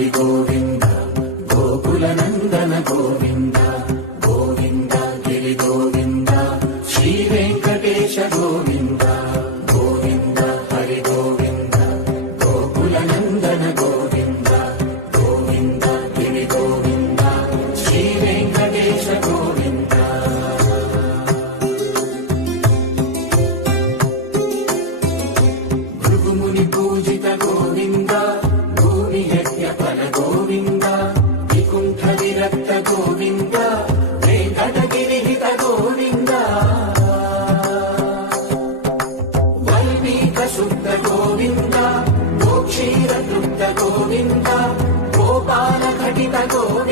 హరి గోవింద గోకుల నందన గోవింద గోవింద గిరి గోవింద శ్రీ వెంకటేశ గోవింద గోవింద హరి గోవింద గోకుల నందన గోవింద గోవింద గిరి గోవింద శ్రీ వెంకటేశ గోవింద. భృగుముని పూజిత గోవింద భూమి యజ్ఞ ఫల గోవింద వికుంఠ విరక్త గోవింద వెంకటగిరిహిత గోవింద వల్మీక శుద్ధ గోవింద గోక్షీర తృప్త గోవింద గోపాల ఘటిత గోవింద